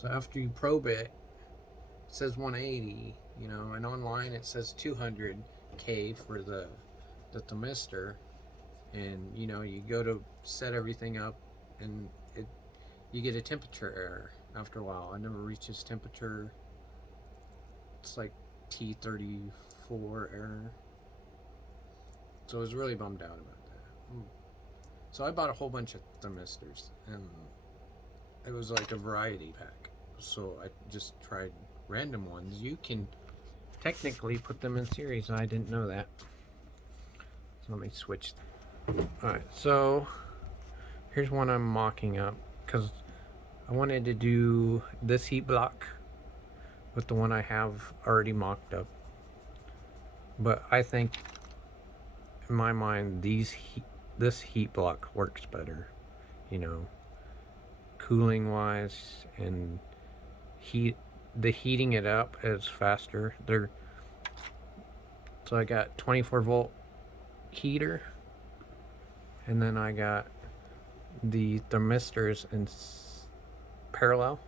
So after you probe it, it says 180, and online it says 200K for the thermistor. And you go to set everything up, and you get a temperature error after a while. It never reaches temperature. It's like T34 error. So I was really bummed out about that. So I bought a whole bunch of thermistors, and it was like a variety pack. So I just tried random ones. You can technically put them in series. I didn't know that. So let me switch. Alright, so here's one I'm mocking up because I wanted to do this heat block with the one I have already mocked up. But I think, in my mind, this heat block works better, cooling wise, and the heating it up is faster. So I got 24 volt heater, and then I got the thermistors in parallel.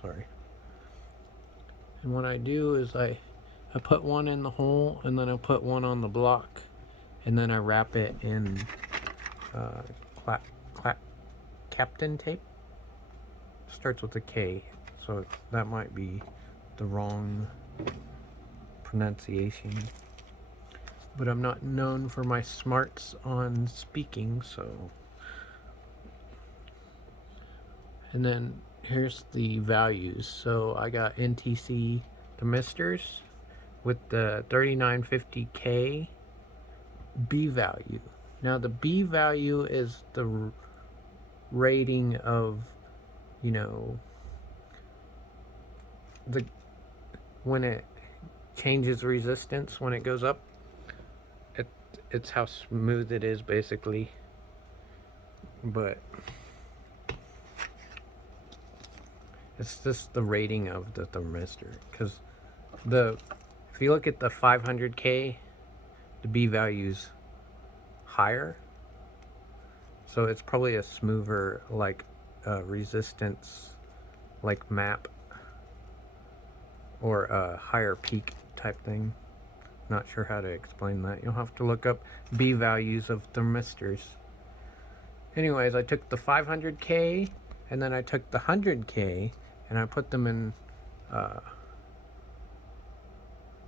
Sorry. And what I do is I put one in the hole, and then I put one on the block, and then I wrap it in Captain tape. Starts with a K, so that might be the wrong pronunciation. But I'm not known for my smarts on speaking, so. And then here's the values. So I got NTC thermistors with the 3950K B value. Now the B value is the rating of, when it changes resistance, when it goes up, it's how smooth it is, basically. But it's just the rating of the thermistor, because if you look at the 500K, the B value's higher, so it's probably a smoother, like resistance, like map, or a higher peak type thing. Not sure how to explain that. You'll have to look up B values of thermistors. Anyways, I took the 500K, and then I took the 100K, and I put them in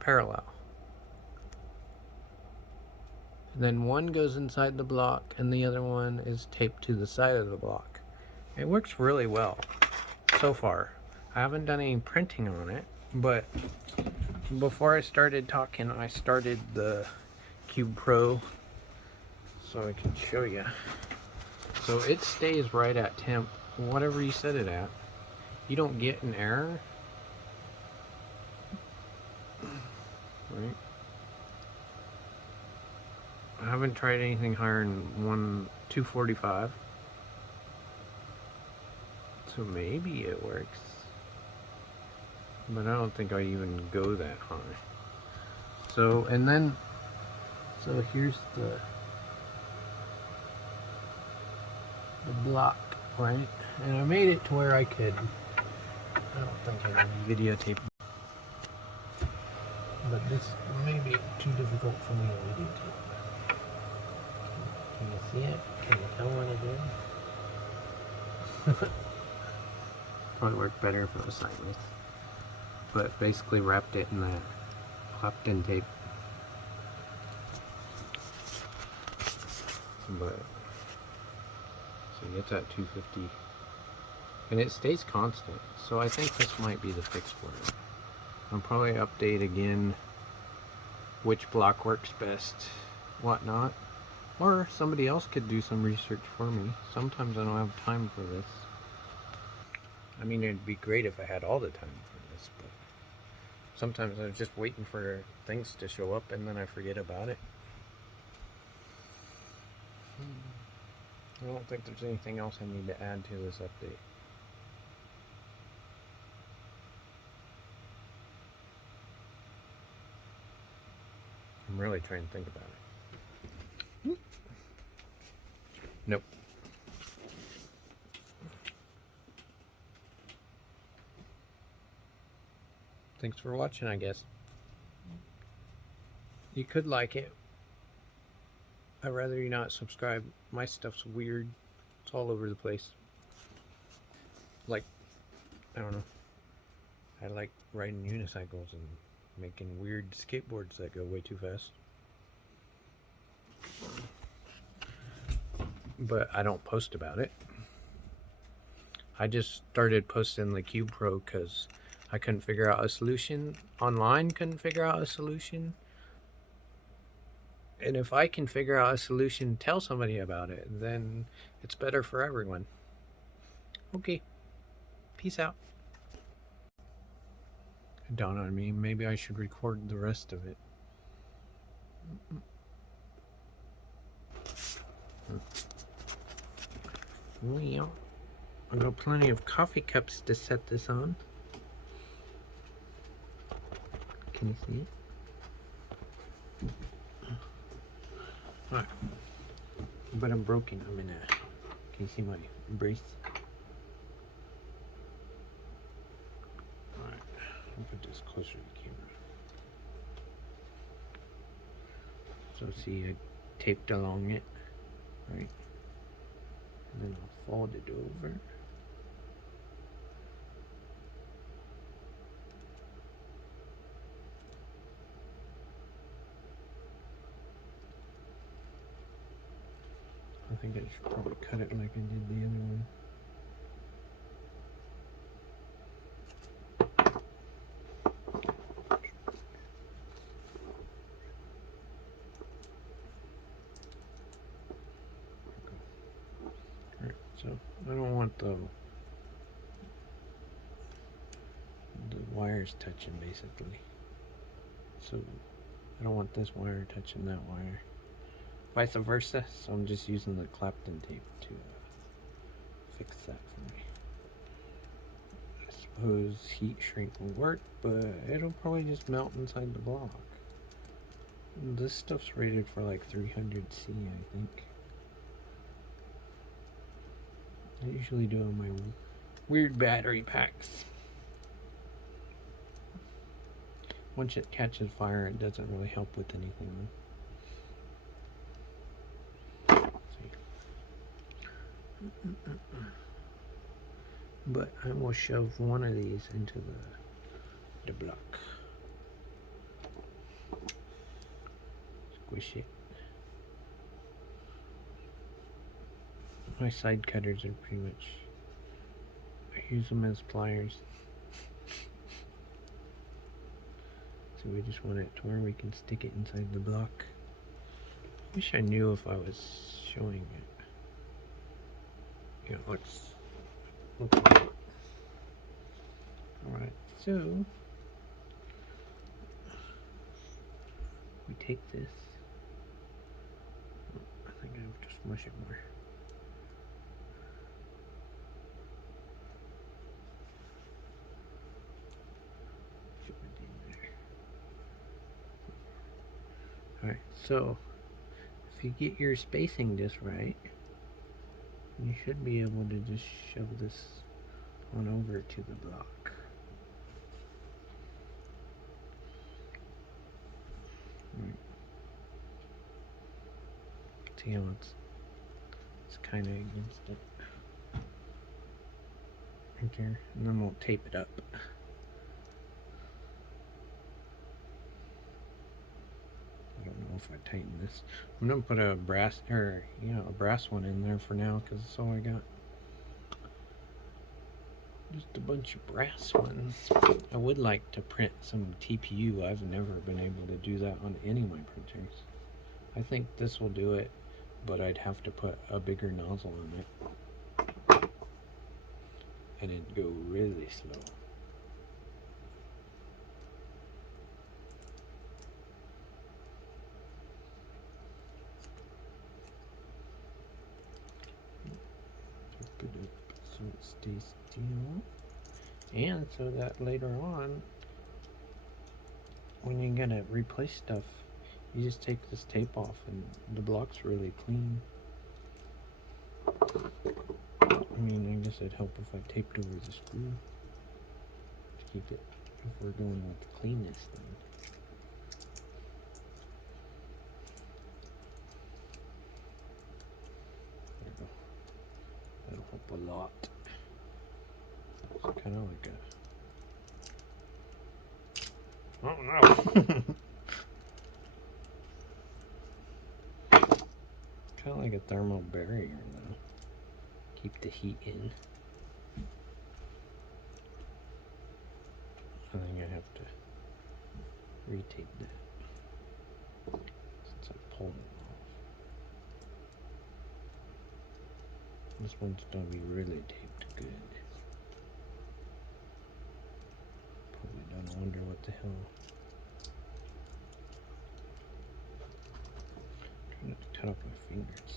parallel. And then one goes inside the block, and the other one is taped to the side of the block. It works really well so far. I haven't done any printing on it, but before I started talking, I started the Cube Pro so I can show you. So it stays right at temp, whatever you set it at. You don't get an error. Right? I haven't tried anything higher than 245. So maybe it works. But I don't think I even go that high. So, so here's the block, right? And I made it to where I could, I don't think I can videotape, but this may be too difficult for me to videotape. Can you see it? Can you tell what it is? Probably work better if it was sideways. But basically wrapped it in that Clapton tape. But so it's at 250, and it stays constant. So I think this might be the fix for it. I'll probably update again which block works best, whatnot, or somebody else could do some research for me. Sometimes I don't have time for this. I mean, it'd be great if I had all the time for this, but sometimes I'm just waiting for things to show up and then I forget about it. I don't think there's anything else I need to add to this update. I'm really trying to think about it. Nope. Thanks for watching, I guess. You could like it. I'd rather you not subscribe. My stuff's weird. It's all over the place. Like, I don't know. I like riding unicycles and making weird skateboards that go way too fast. But I don't post about it. I just started posting the Cube Pro because I couldn't figure out a solution. Online couldn't figure out a solution. And if I can figure out a solution, tell somebody about it, then it's better for everyone. Okay. Peace out. It dawned on me, maybe I should record the rest of it. Well, I got plenty of coffee cups to set this on. Can you see it? Alright. But I'm broken. I'm in a... Can you see my brace? Alright. I'll put this closer to the camera. So see, I taped along it. Right? And then I'll fold it over. I think I should probably cut it like I did the other one. Alright, so I don't want the wires touching basically. So I don't want this wire touching that wire. Vice versa, so I'm just using the Clapton tape to fix that for me. I suppose heat shrink will work, but it'll probably just melt inside the block. This stuff's rated for like 300C, I think. I usually do on my weird battery packs. Once it catches fire, it doesn't really help with anything. But I will shove one of these into the block. Squish it. My side cutters are pretty much, I use them as pliers. So we just want it to where we can stick it inside the block. Wish I knew if I was showing it. Yeah, let's look at it. Alright, so we take this. Oh, I think I have to smush it more. Shove it in there. Alright, so if you get your spacing just right, you should be able to just shove this on over to the block. Right. See how it's kind of against it. Right there. And then we'll tape it up. I don't know if I tighten this. I'm gonna put a brass, or a brass one in there for now because that's all I got. Just a bunch of brass ones. I would like to print some TPU. I've never been able to do that on any of my printers. I think this will do it, but I'd have to put a bigger nozzle on it. And it'd go really slow. Put it up so it stays still. And so that later on, when you're gonna replace stuff, you just take this tape off and the block's really clean. I mean, I guess it'd help if I taped over the screw to keep it if we're going with the cleanness thing. There we go. That'll help a lot. It's kind of like a... Oh no! Kind of like a thermal barrier though. Keep the heat in. I think I have to retape that since I pulled it off. This one's gonna be really taped good. Probably don't wonder what the hell. I'm trying not to cut off my fingers.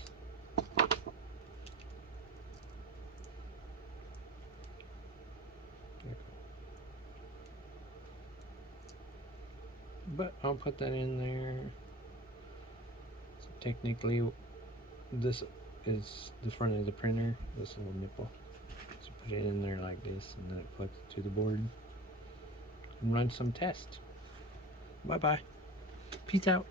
But I'll put that in there. So technically, this is the front of the printer, this little nipple. So put it in there like this, and then it plugs it to the board and run some tests. Bye bye. Peace out.